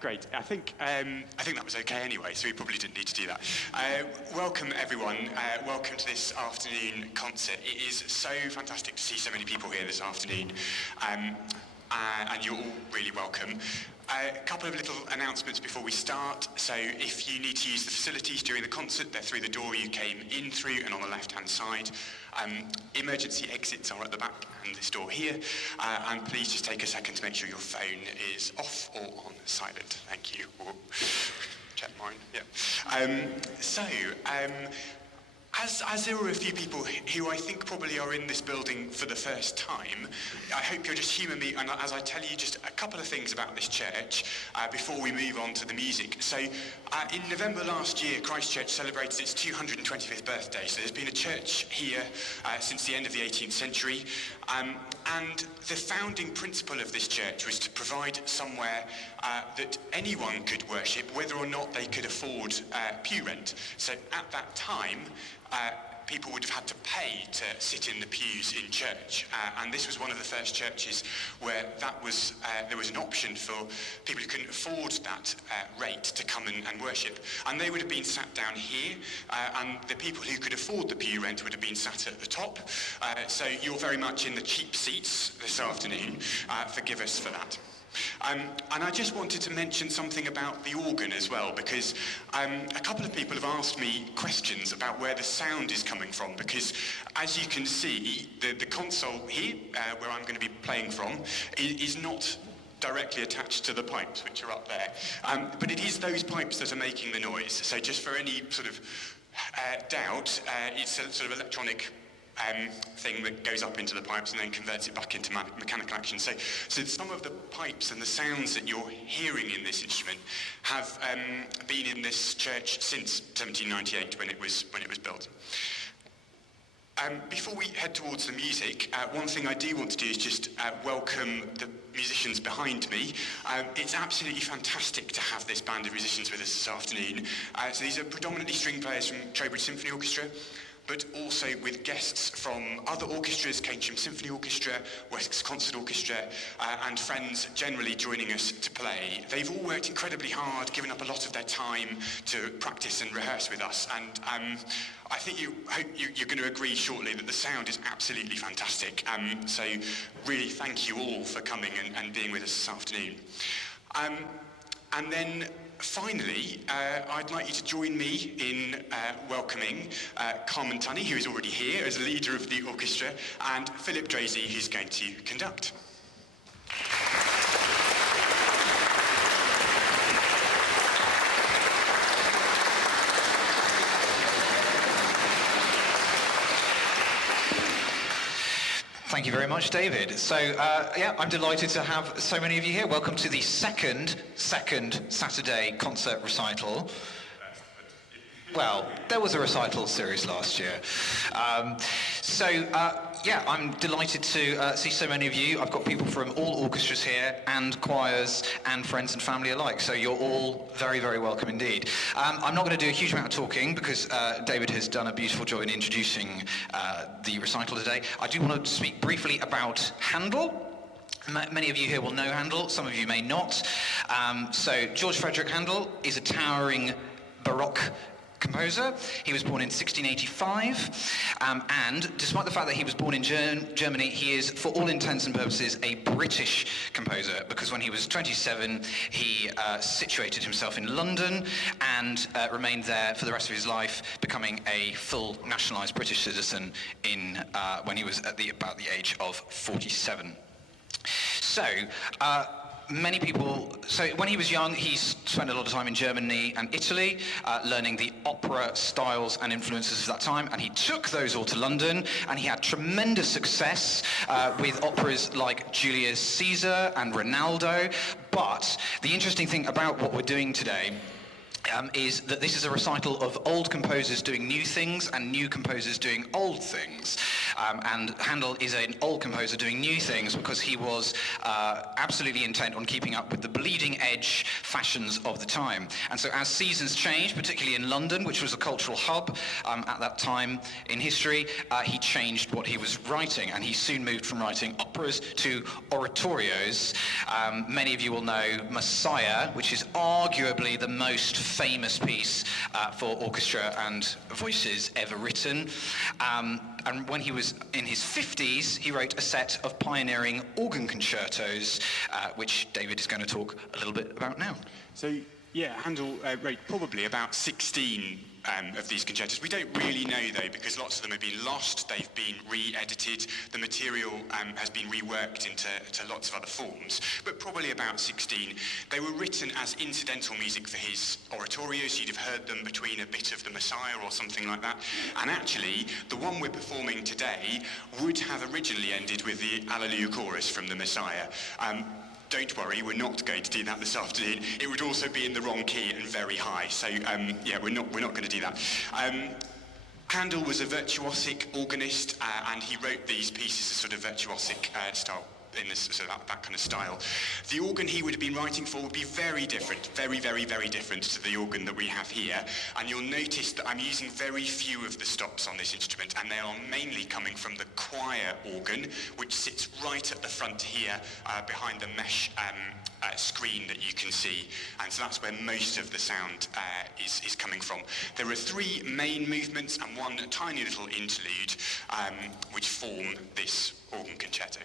Great. I think that was okay anyway, so we probably didn't need to do that. Welcome, everyone. Welcome to this afternoon concert. It is so fantastic to see so many people here this afternoon, and you're all really welcome. A couple of little announcements before we start. So if you need to use the facilities during the concert, they're through the door you came in through and on the left-hand side. Emergency exits are at the back and this door here. And please just take a second to make sure your phone is off or on silent. Thank you. Check mine. Yeah. As there are a few people who I think probably are in this building for the first time, I hope you'll just humour me and as I tell you just a couple of things about this church before we move on to the music. So in November last year, Christchurch celebrated its 225th birthday. So there's been a church here since the end of the 18th century. And the founding principle of this church was to provide somewhere that anyone could worship, whether or not they could afford pew rent. So at that time, people would have had to pay to sit in the pews in church, and this was one of the first churches where that was there was an option for people who couldn't afford that rate to come and worship, and they would have been sat down here, and the people who could afford the pew rent would have been sat at the top. So you're very much in the cheap seats this afternoon. Forgive us for that. And I just wanted to mention something about the organ as well, because a couple of people have asked me questions about where the sound is coming from, because as you can see, the console here, where I'm going to be playing from, is not directly attached to the pipes, which are up there. But it is those pipes that are making the noise. So just for any sort of doubt, it's a sort of electronic thing that goes up into the pipes and then converts it back into mechanical action. So some of the pipes and the sounds that you're hearing in this instrument have been in this church since 1798 when it was built. Before we head towards the music, one thing I do want to do is just welcome the musicians behind me. It's absolutely fantastic to have this band of musicians with us this afternoon. So these are predominantly string players from Trowbridge Symphony Orchestra, but also with guests from other orchestras, Cambridge Symphony Orchestra, Wessex Concert Orchestra, and friends generally joining us to play. They've all worked incredibly hard, given up a lot of their time to practice and rehearse with us, and I think you're going to agree shortly that the sound is absolutely fantastic. So really thank you all for coming and being with us this afternoon. And then finally, I'd like you to join me in welcoming Carmen Tunney, who is already here as leader of the orchestra, and Philip Draisey, who's going to conduct. Thank you very much, David. So, yeah, I'm delighted to have so many of you here. Welcome to the second Saturday concert recital. Well, there was a recital series last year. Yeah, I'm delighted to see so many of you. I've got people from all orchestras here, and choirs, and friends and family alike, so you're all very, very welcome indeed. I'm not going to do a huge amount of talking, because David has done a beautiful job in introducing the recital today. I do want to speak briefly about Handel. Many of you here will know Handel, some of you may not. So George Frederick Handel is a towering Baroque composer. He was born in 1685, and despite the fact that he was born in Germany, he is, for all intents and purposes, a British composer, because when he was 27, he situated himself in London and remained there for the rest of his life, becoming a full nationalised British citizen when he was at about the age of 47. So, many people, so when he was young, he spent a lot of time in Germany and Italy, learning the opera styles and influences of that time, and he took those all to London, and he had tremendous success with operas like Julius Caesar and Ronaldo. But the interesting thing about what we're doing today is that this is a recital of old composers doing new things and new composers doing old things. And Handel is an old composer doing new things because he was absolutely intent on keeping up with the bleeding edge fashions of the time. And so as seasons changed, particularly in London, which was a cultural hub at that time in history, he changed what he was writing, and he soon moved from writing operas to oratorios. Many of you will know Messiah, which is arguably the most famous piece for orchestra and voices ever written. And when he was in his 50s, he wrote a set of pioneering organ concertos, which David is going to talk a little bit about now. So, yeah, Handel wrote probably about 16 of these concertos. We don't really know, though, because lots of them have been lost, they've been re-edited, the material has been reworked into lots of other forms, but probably about 16. They were written as incidental music for his oratorios. You'd have heard them between a bit of the Messiah or something like that. And actually, the one we're performing today would have originally ended with the Alleluia chorus from the Messiah. Don't worry, we're not going to do that this afternoon. It would also be in the wrong key and very high. So yeah, we're not going to do that. Handel was a virtuosic organist, and he wrote these pieces as sort of virtuosic style, in this, so that kind of style. The organ he would have been writing for would be very different, very, very, very different to the organ that we have here. And you'll notice that I'm using very few of the stops on this instrument, and they are mainly coming from the choir organ, which sits right at the front here, behind the mesh screen that you can see. And so that's where most of the sound is coming from. There are three main movements and one tiny little interlude, which form this organ concerto.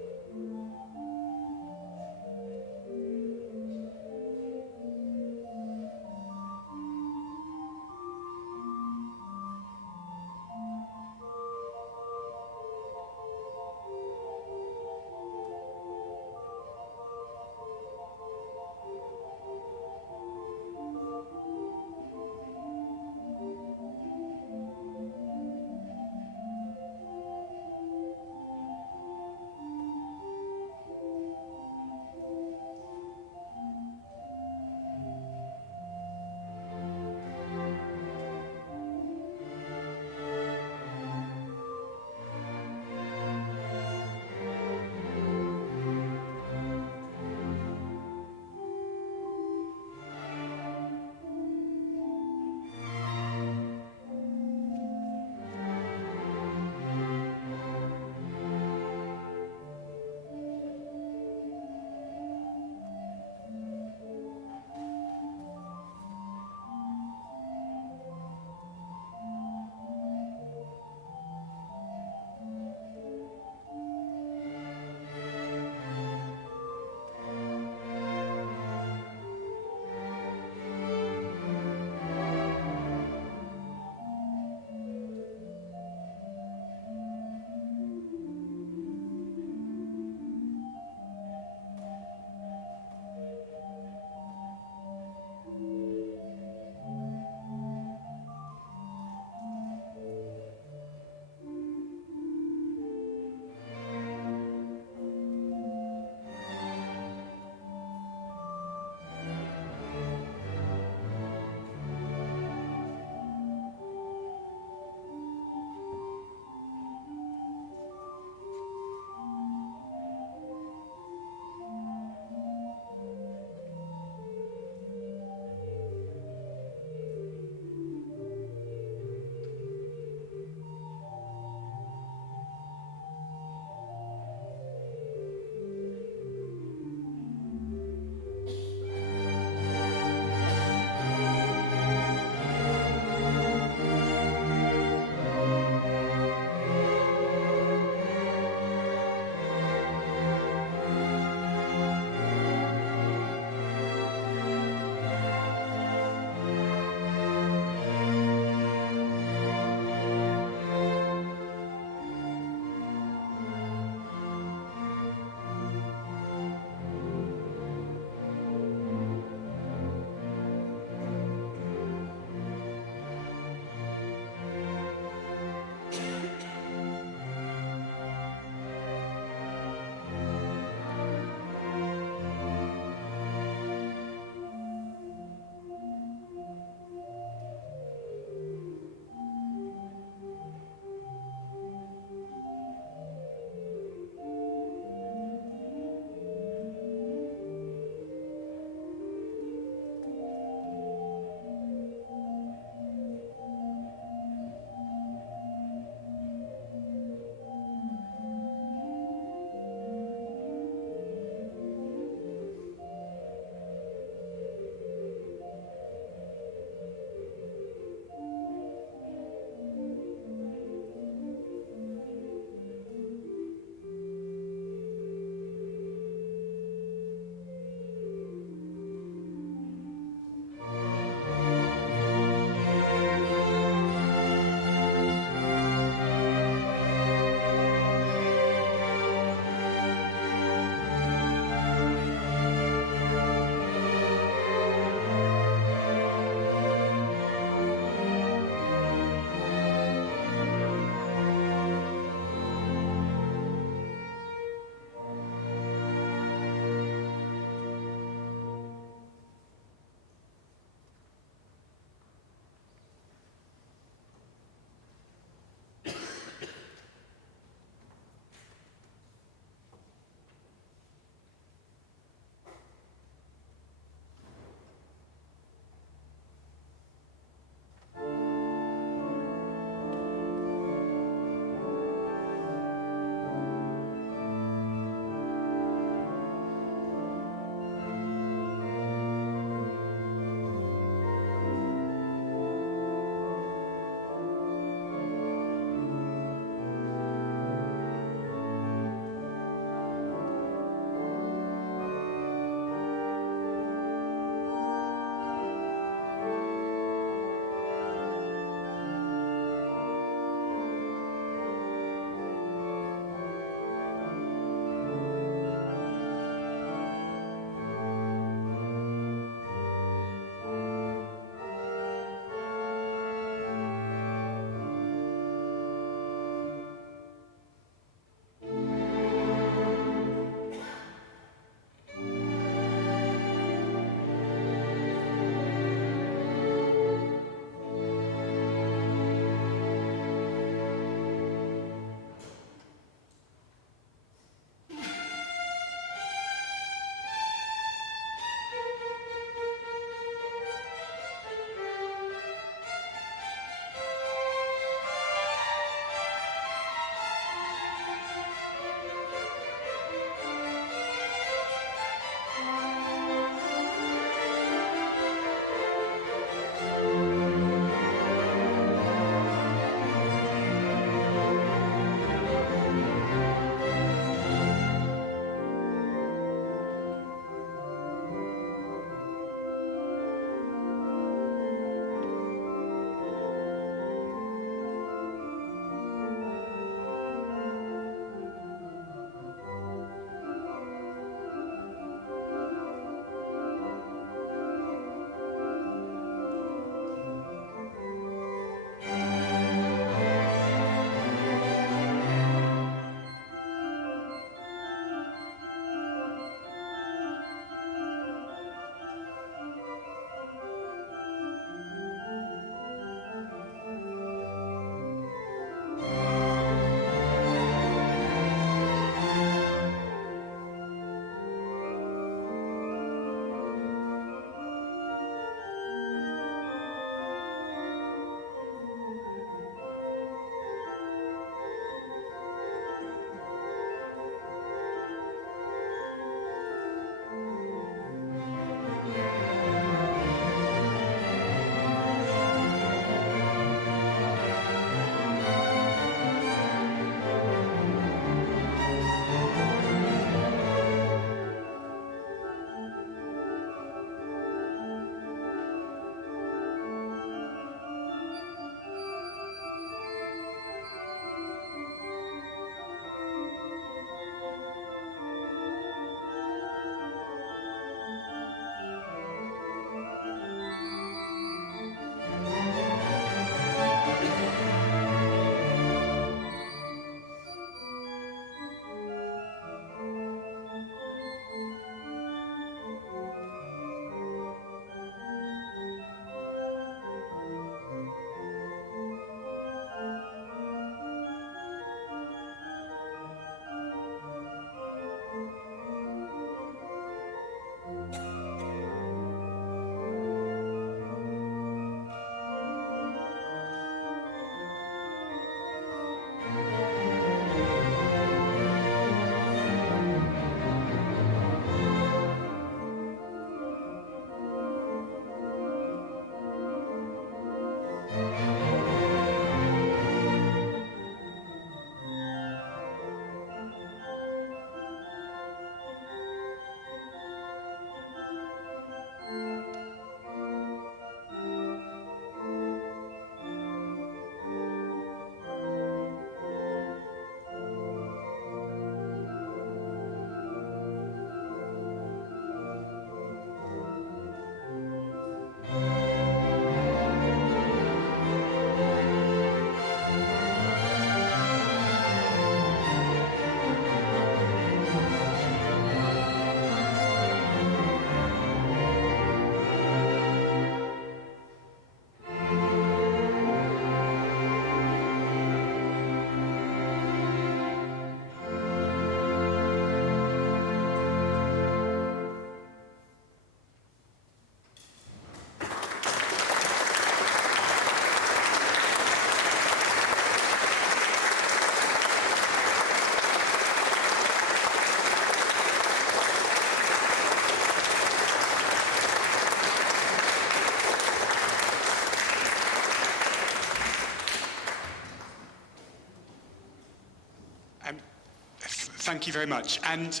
Thank you very much. And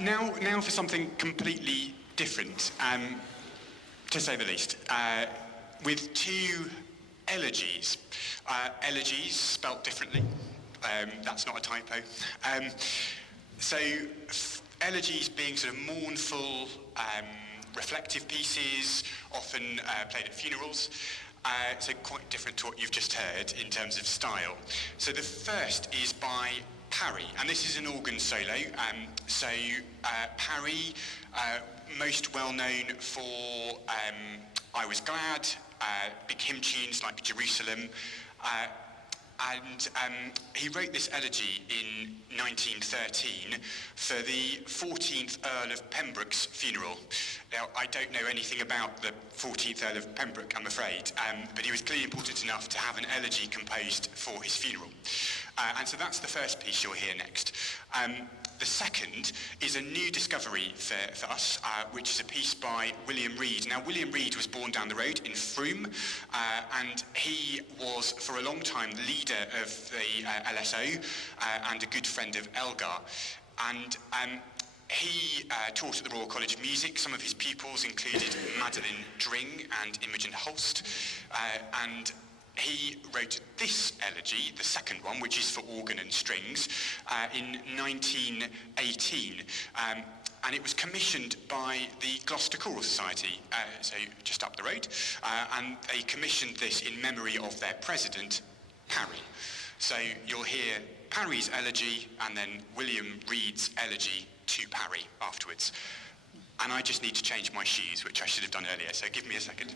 now for something completely different, to say the least, with two elegies. Elegies spelt differently. That's not a typo. Elegies being sort of mournful, reflective pieces, often played at funerals. So quite different to what you've just heard in terms of style. So the first is by Parry, and this is an organ solo. Parry, most well known for I Was Glad, big hymn tunes like Jerusalem, and he wrote this elegy in 1913 for the 14th Earl of Pembroke's funeral. Now, I don't know anything about the 14th Earl of Pembroke, I'm afraid, but he was clearly important enough to have an elegy composed for his funeral. And so that's the first piece you'll hear next. The second is a new discovery for us, which is a piece by William Reed. Now, William Reed was born down the road in Frome, and he was, for a long time, the leader of the LSO and a good friend of Elgar. And he taught at the Royal College of Music. Some of his pupils included Madeline Dring and Imogen Holst, and he wrote this elegy, the second one, which is for organ and strings, in 1918. And it was commissioned by the Gloucester Choral Society, so just up the road. And they commissioned this in memory of their president, Parry. So you'll hear Parry's elegy and then William Reed's elegy to Parry afterwards. And I just need to change my shoes, which I should have done earlier, so give me a second.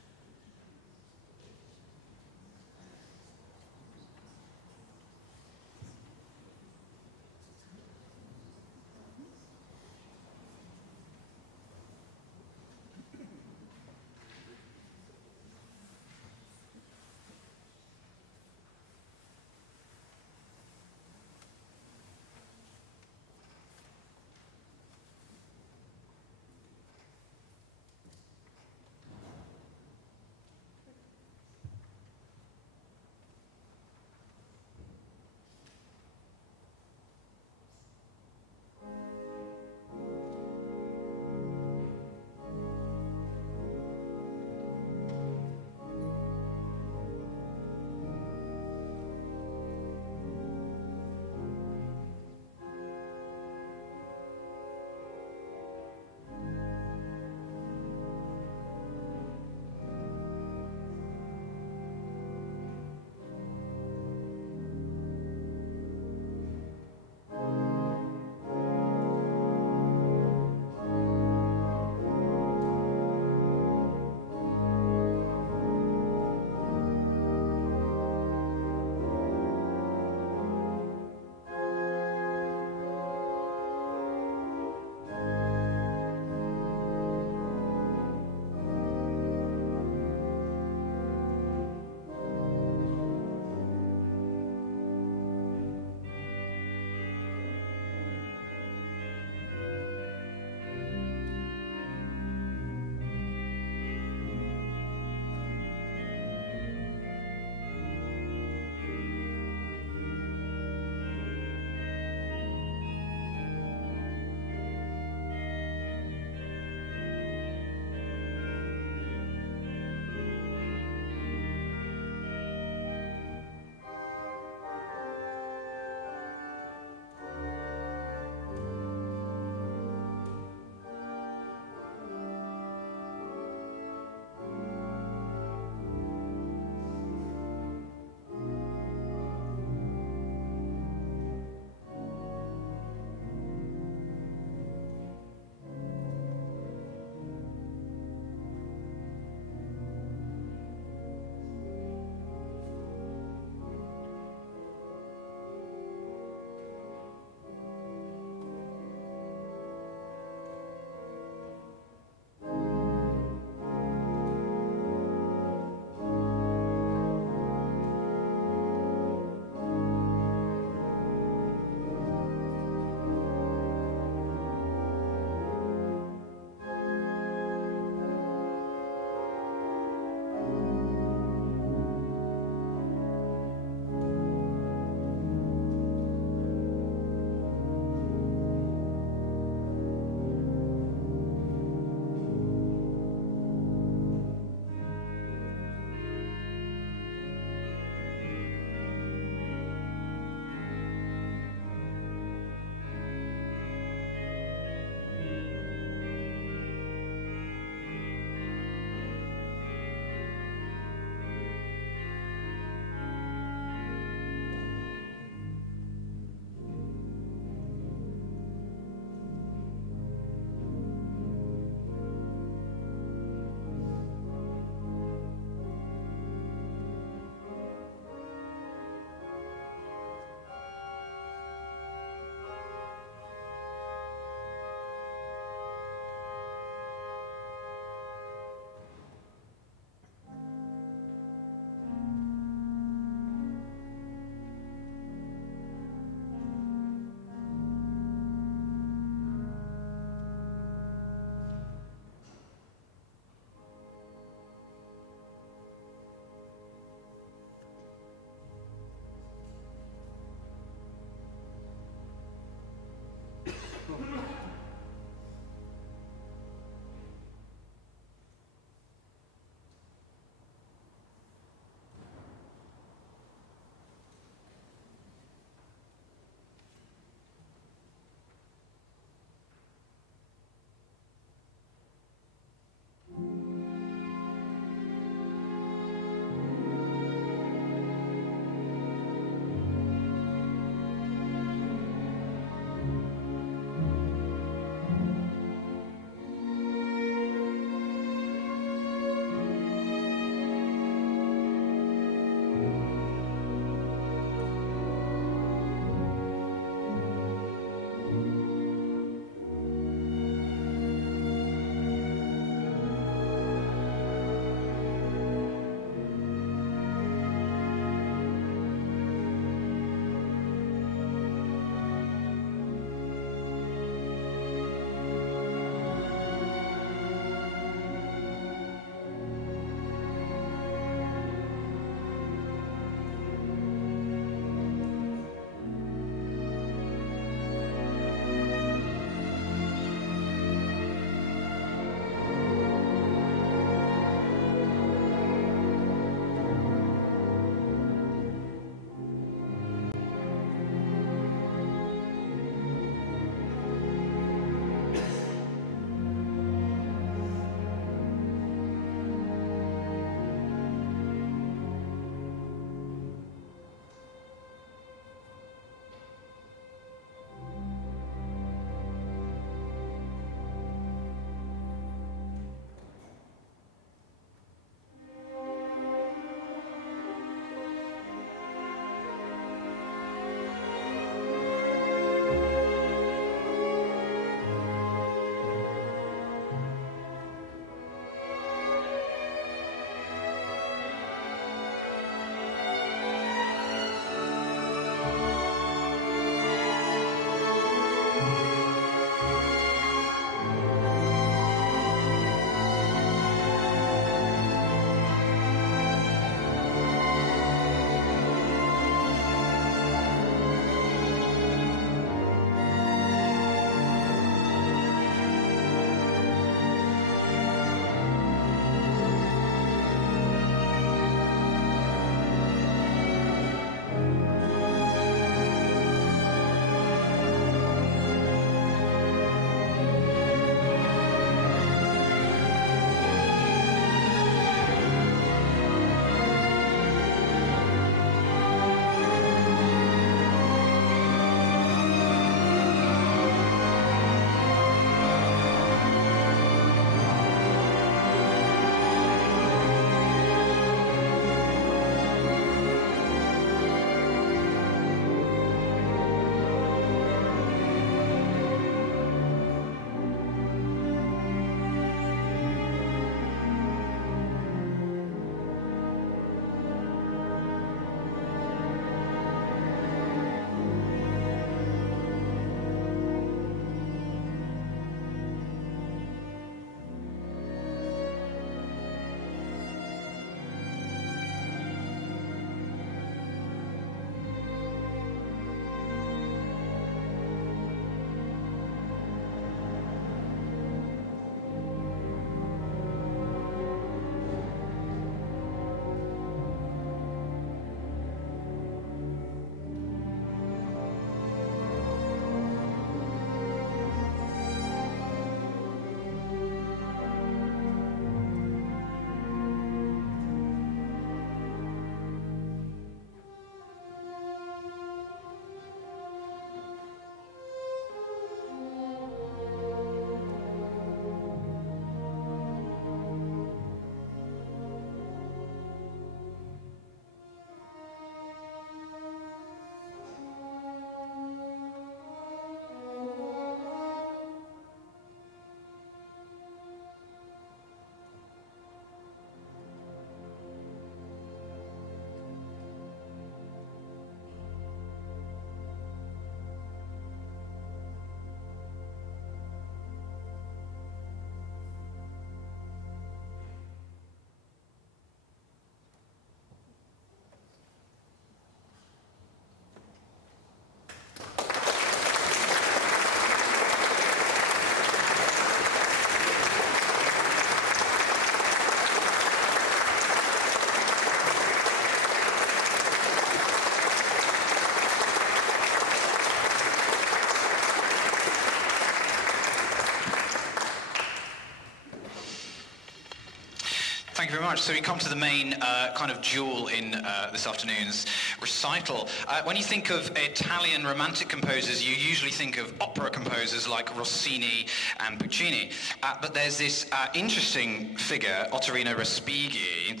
you very much. So we come to the main kind of jewel in this afternoon's recital. When you think of Italian romantic composers, you usually think of opera composers like Rossini and Puccini. But there's this interesting figure, Ottorino Respighi,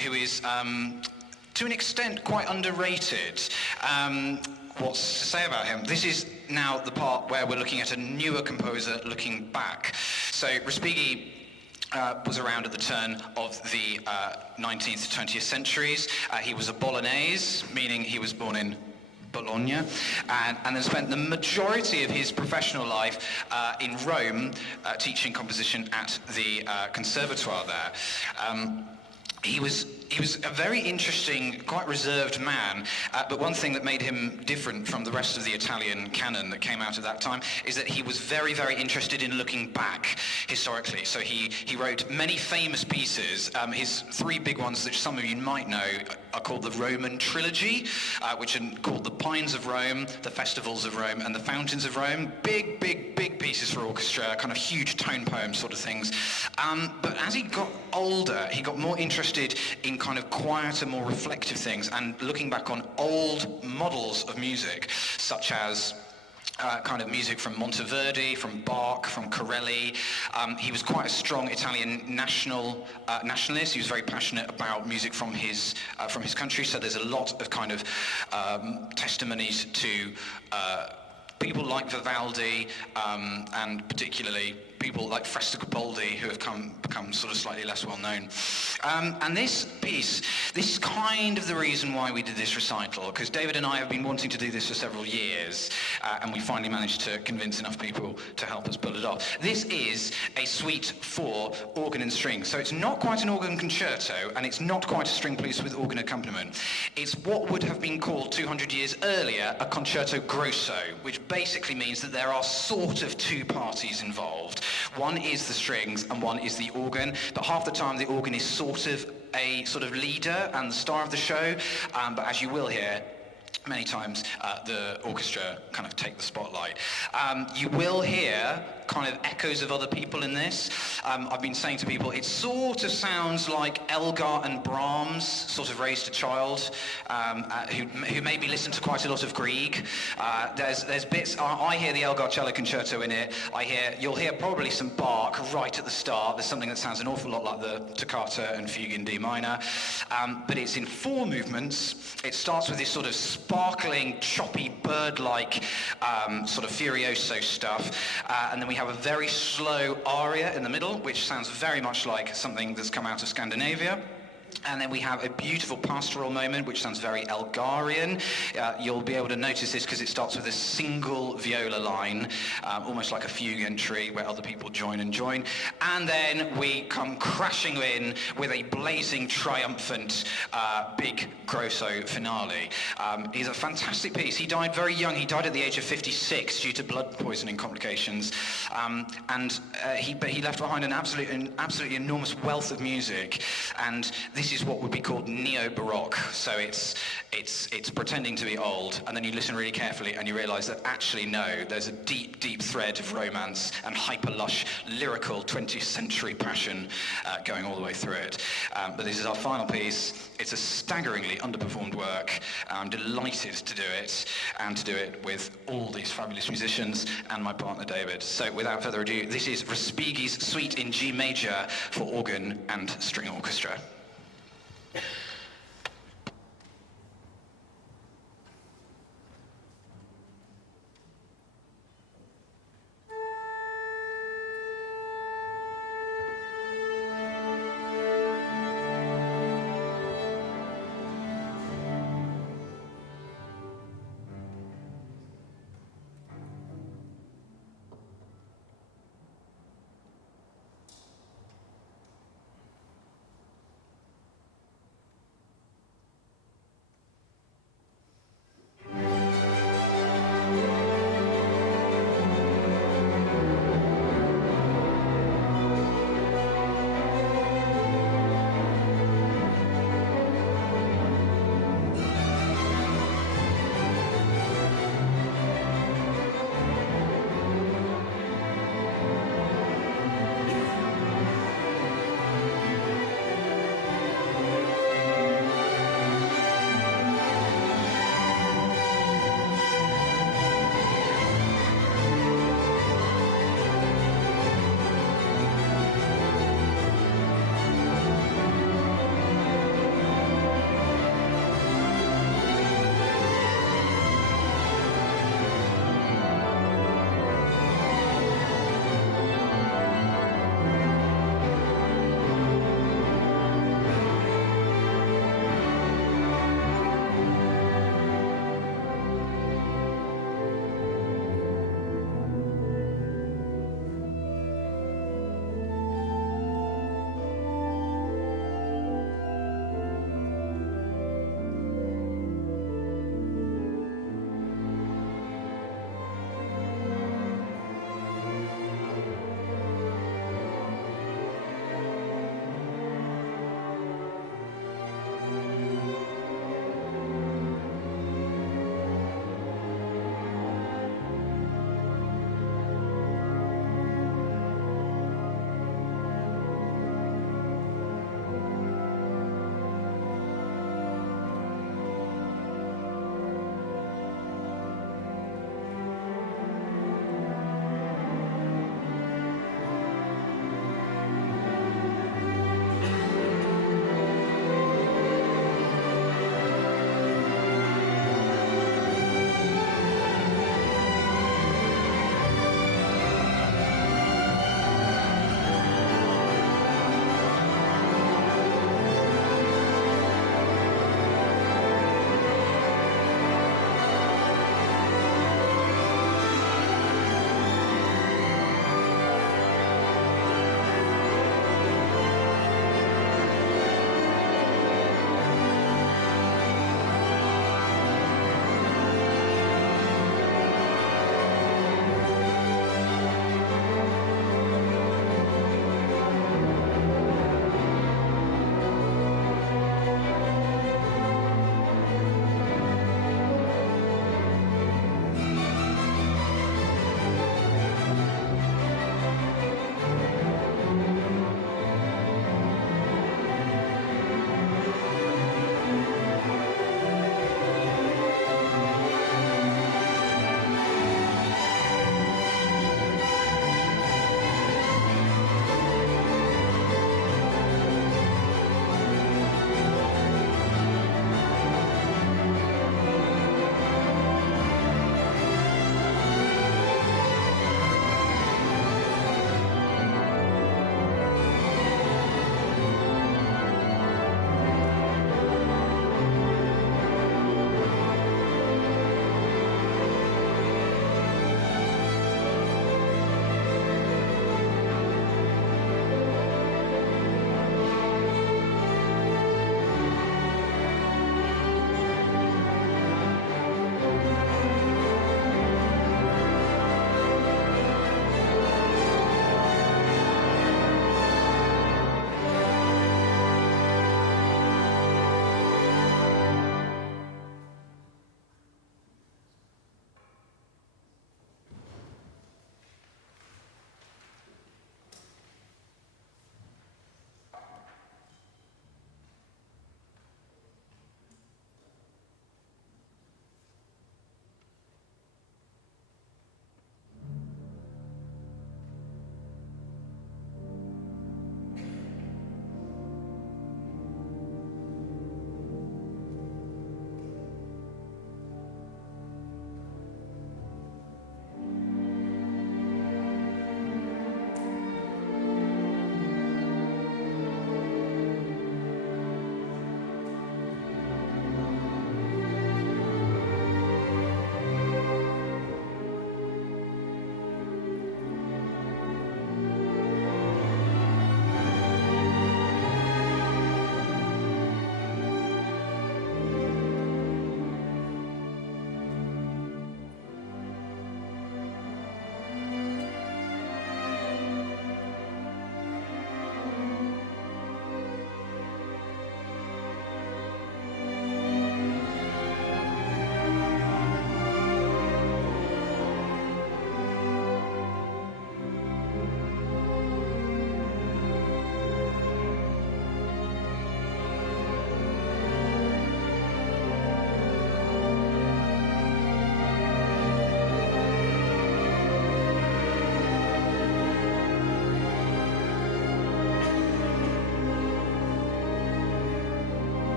who is, to an extent, quite underrated. What's to say about him? This is now the part where we're looking at a newer composer looking back. So Respighi was around at the turn of the 19th to 20th centuries. He was a Bolognese, meaning he was born in Bologna, and then spent the majority of his professional life in Rome, teaching composition at the Conservatoire there. He was a very interesting, quite reserved man, but one thing that made him different from the rest of the Italian canon that came out at that time is that he was very, very interested in looking back historically. So he wrote many famous pieces. His three big ones, which some of you might know, are called the Roman Trilogy, which are called the Pines of Rome, the Festivals of Rome, and the Fountains of Rome. Big, big, big pieces for orchestra, kind of huge tone poem sort of things. But as he got older, he got more interested in kind of quieter, more reflective things, and looking back on old models of music, such as kind of music from Monteverdi, from Bach, from Corelli. He was quite a strong Italian nationalist. He was very passionate about music from his country. So there's a lot of kind of testimonies to people like Vivaldi, and particularly people like Frescobaldi, who have become sort of slightly less well known. And this piece, this is kind of the reason why we did this recital, because David and I have been wanting to do this for several years, and we finally managed to convince enough people to help us pull it off. This is a suite for organ and strings, so it's not quite an organ concerto, and it's not quite a string piece with organ accompaniment. It's what would have been called 200 years earlier a concerto grosso, which basically means that there are sort of two parties involved. One is the strings and one is the organ, but half the time the organ is sort of a sort of leader and the star of the show, but as you will hear, many times the orchestra kind of take the spotlight. You will hear kind of echoes of other people in this. I've been saying to people, it sort of sounds like Elgar and Brahms sort of raised a child who maybe listened to quite a lot of Grieg. There's bits, I hear the Elgar cello concerto in it. You'll hear probably some Bach right at the start. There's something that sounds an awful lot like the Toccata and Fugue in D minor. But it's in four movements. It starts with this sort of sparkling, choppy, bird-like sort of furioso stuff. And then we have a very slow aria in the middle, which sounds very much like something that's come out of Scandinavia. And then we have a beautiful pastoral moment, which sounds very Elgarian. You'll be able to notice this because it starts with a single viola line, almost like a fugue entry where other people join and join. And then we come crashing in with a blazing, triumphant, big grosso finale. He's a fantastic piece. He died very young. He died at the age of 56 due to blood poisoning complications. But he left behind an absolutely enormous wealth of music. And this is what would be called neo-baroque. So it's pretending to be old, and then you listen really carefully and you realize that actually no, there's a deep, deep thread of romance and hyper-lush, lyrical 20th century passion going all the way through it. But this is our final piece. It's a staggeringly underperformed work. I'm delighted to do it, and to do it with all these fabulous musicians and my partner David. So without further ado, this is Respighi's Suite in G major for organ and string orchestra.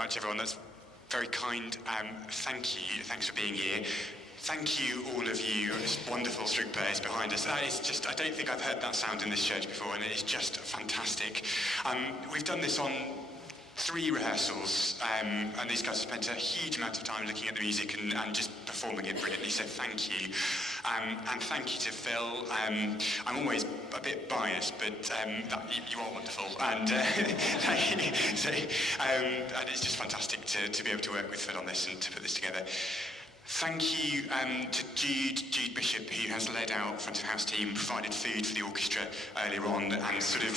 much, everyone. That's very kind. Thank you. Thanks for being here. Thank you, all of you wonderful string players behind us. That is just, I don't think I've heard that sound in this church before, and it is just fantastic. We've done this on 3 rehearsals, and these guys spent a huge amount of time looking at the music and just performing it brilliantly, so thank you. And thank you to Phil. I'm always a bit biased, but you are wonderful, and and it's just fantastic to be able to work with Phil on this and to put this together. Thank you to Jude Bishop, who has led our front of house team, provided food for the orchestra earlier on, and sort of...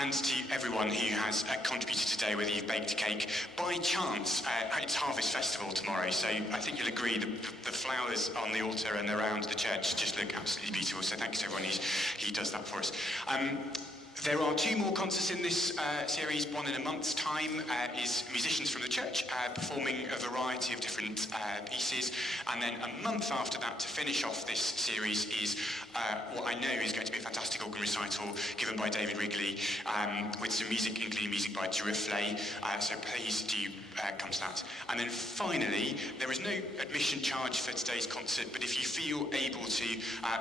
and to everyone who has contributed today, whether you've baked a cake. By chance, it's Harvest Festival tomorrow, so I think you'll agree the flowers on the altar and around the church just look absolutely beautiful, so thanks to everyone who does that for us. There are 2 more concerts in this series. One in a month's time is musicians from the church performing a variety of different pieces. And then a month after that, to finish off this series, is what I know is going to be a fantastic organ recital given by David Wrigley with some music, including music by Giriflé. So please do come to that. And then finally, there is no admission charge for today's concert, but if you feel able to,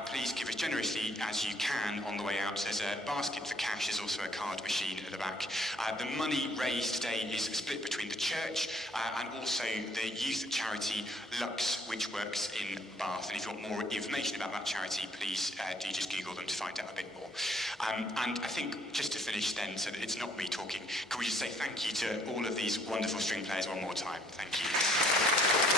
please give as generously as you can on the way out. There's a basket for cash, there's also a card machine at the back. The money raised today is split between the church and also the youth charity Lux, which works in Bath. And if you want more information about that charity, please do just Google them to find out a bit more. And I think just to finish then, so that it's not me talking, can we just say thank you to all of these wonderful string players one more time? Thank you.